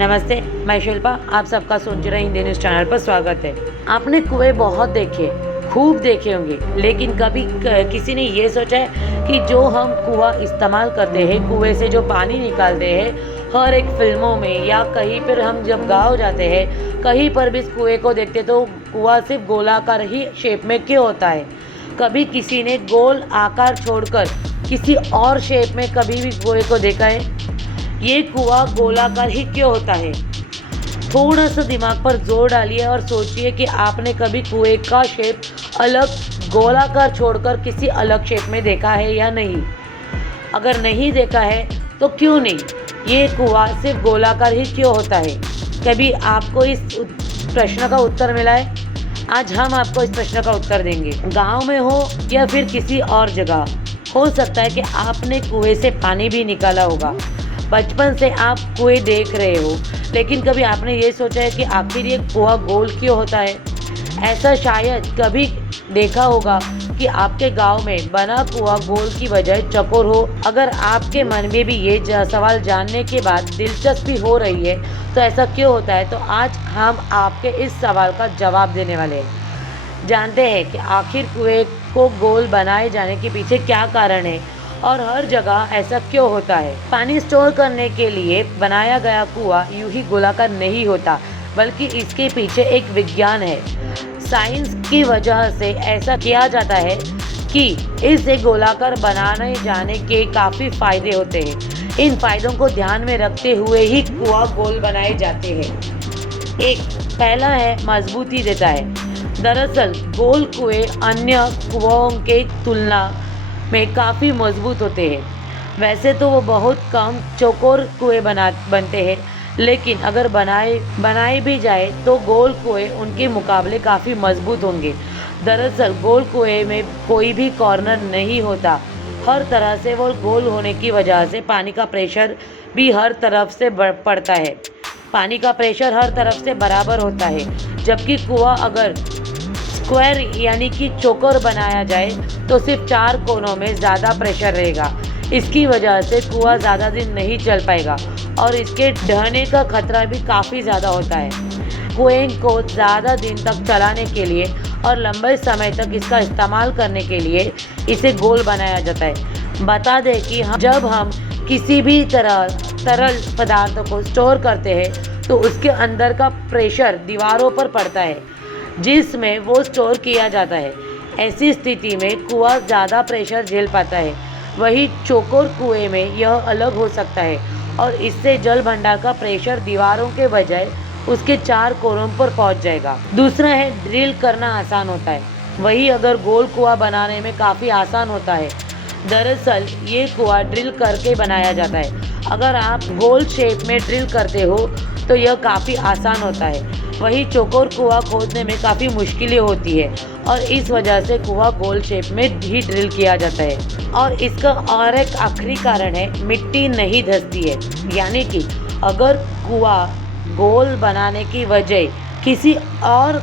नमस्ते, मैं शिल्पा। आप सबका सुनते रहे हिंदी न्यूज़ चैनल पर स्वागत है। आपने कुएं बहुत देखे, खूब देखे होंगे, लेकिन कभी किसी ने ये सोचा है कि जो हम कुआं इस्तेमाल करते हैं, कुएं से जो पानी निकालते हैं, हर एक फिल्मों में या कहीं पर हम जब गाँव जाते हैं, कहीं पर भी इस कुएं को देखते तो कुआं सिर्फ गोलाकार ही शेप में क्यों होता है। कभी किसी ने गोल आकार छोड़कर किसी और शेप में कभी भी कुएं को देखा है? ये कुआं गोलाकार ही क्यों होता है? थोड़ा सा दिमाग पर जोर डालिए और सोचिए कि आपने कभी कुएं का शेप अलग गोलाकार छोड़कर किसी अलग शेप में देखा है या नहीं। अगर नहीं देखा है तो क्यों नहीं, ये कुआं सिर्फ गोलाकार ही क्यों होता है? कभी आपको इस प्रश्न का उत्तर मिला है? आज हम आपको इस प्रश्न का उत्तर देंगे। गांव में हो या फिर किसी और जगह, हो सकता है कि आपने कुएं से पानी भी निकाला होगा। बचपन से आप कुएं देख रहे हो, लेकिन कभी आपने ये सोचा है कि आखिर ये कुआं गोल क्यों होता है? ऐसा शायद कभी देखा होगा कि आपके गांव में बना कुआं गोल की बजाय चौकोर हो। अगर आपके मन में भी ये सवाल जानने के बाद दिलचस्पी हो रही है तो ऐसा क्यों होता है, तो आज हम आपके इस सवाल का जवाब देने वाले हैं। जानते हैं कि आखिर कुएं को गोल बनाए जाने के पीछे क्या कारण है और हर जगह ऐसा क्यों होता है। पानी स्टोर करने के लिए बनाया गया कुआं यूं ही गोलाकार नहीं होता, बल्कि इसके पीछे एक विज्ञान है। साइंस की वजह से ऐसा किया जाता है कि इसे गोलाकार बनाने जाने के काफ़ी फायदे होते हैं। इन फायदों को ध्यान में रखते हुए ही कुआं गोल बनाए जाते हैं। एक पहला है, मजबूती देता है। दरअसल गोल कुएं अन्य कुओं के तुलना में काफ़ी मजबूत होते हैं। वैसे तो वो बहुत कम चौकोर कुएं बनते हैं, लेकिन अगर बनाए भी जाए तो गोल कुएं उनके मुकाबले काफ़ी मजबूत होंगे। दरअसल गोल कुएं में कोई भी कॉर्नर नहीं होता। हर तरह से वो गोल होने की वजह से पानी का प्रेशर भी हर तरफ से पड़ता है। पानी का प्रेशर हर तरफ से बराबर होता है। जबकि कुआं अगर स्क्वायर यानी कि चौकोर बनाया जाए तो सिर्फ 4 कोनों में ज़्यादा प्रेशर रहेगा। इसकी वजह से कुआं ज़्यादा दिन नहीं चल पाएगा और इसके ढहने का खतरा भी काफ़ी ज़्यादा होता है। कुएं को ज़्यादा दिन तक चलाने के लिए और लंबे समय तक इसका इस्तेमाल करने के लिए इसे गोल बनाया जाता है। बता दें कि जब हम किसी भी तरल पदार्थ को स्टोर करते हैं तो उसके अंदर का प्रेशर दीवारों पर पड़ता है जिसमें वो स्टोर किया जाता है। ऐसी स्थिति में कुआं ज़्यादा प्रेशर झेल पाता है। वही चौकोर कुएं में यह अलग हो सकता है और इससे जल भंडार का प्रेशर दीवारों के बजाय उसके 4 कोनों पर पहुंच जाएगा। दूसरा है, ड्रिल करना आसान होता है। वही अगर गोल कुआं बनाने में काफ़ी आसान होता है। दरअसल ये कुआं ड्रिल करके बनाया जाता है। अगर आप गोल शेप में ड्रिल करते हो तो यह काफ़ी आसान होता है। वही चौकोर कुआं खोदने में काफ़ी मुश्किलें होती है और इस वजह से कुआं गोल शेप में ही ड्रिल किया जाता है। और इसका और एक आखिरी कारण है, मिट्टी नहीं धंसती है। यानी कि अगर कुआं गोल बनाने की वजह किसी और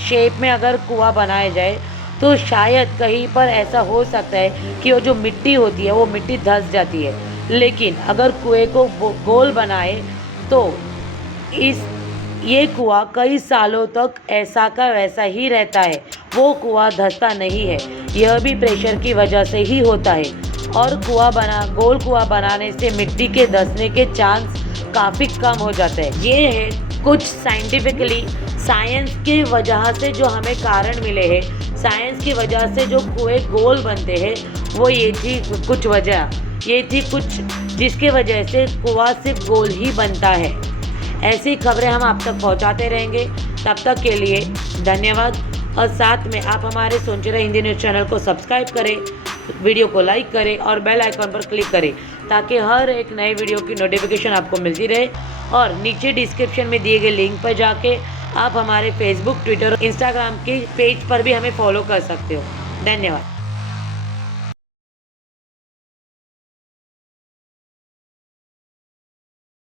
शेप में अगर कुआं बनाया जाए तो शायद कहीं पर ऐसा हो सकता है कि वो जो मिट्टी होती है वो मिट्टी धंस जाती है। लेकिन अगर कुएं को गोल बनाए तो ये कुआं कई सालों तक ऐसा का वैसा ही रहता है। वो कुआं धंसता नहीं है। यह भी प्रेशर की वजह से ही होता है। और गोल कुआं बनाने से मिट्टी के धंसने के चांस काफ़ी कम हो जाते हैं। ये है कुछ साइंस की वजह से जो हमें कारण मिले हैं। साइंस की वजह से जो कुएं गोल बनते हैं वो ये थी कुछ जिसके वजह से कुआं सिर्फ गोल ही बनता है। ऐसी खबरें हम आप तक पहुंचाते रहेंगे। तब तक के लिए धन्यवाद और साथ में आप हमारे सोनचेरा हिंदी न्यूज़ चैनल को सब्सक्राइब करें, वीडियो को लाइक करें और बेल आइकन पर क्लिक करें ताकि हर एक नए वीडियो की नोटिफिकेशन आपको मिलती रहे। और नीचे डिस्क्रिप्शन में दिए गए लिंक पर जाके आप हमारे फेसबुक, ट्विटर, इंस्टाग्राम के पेज पर भी हमें फॉलो कर सकते हो। धन्यवाद।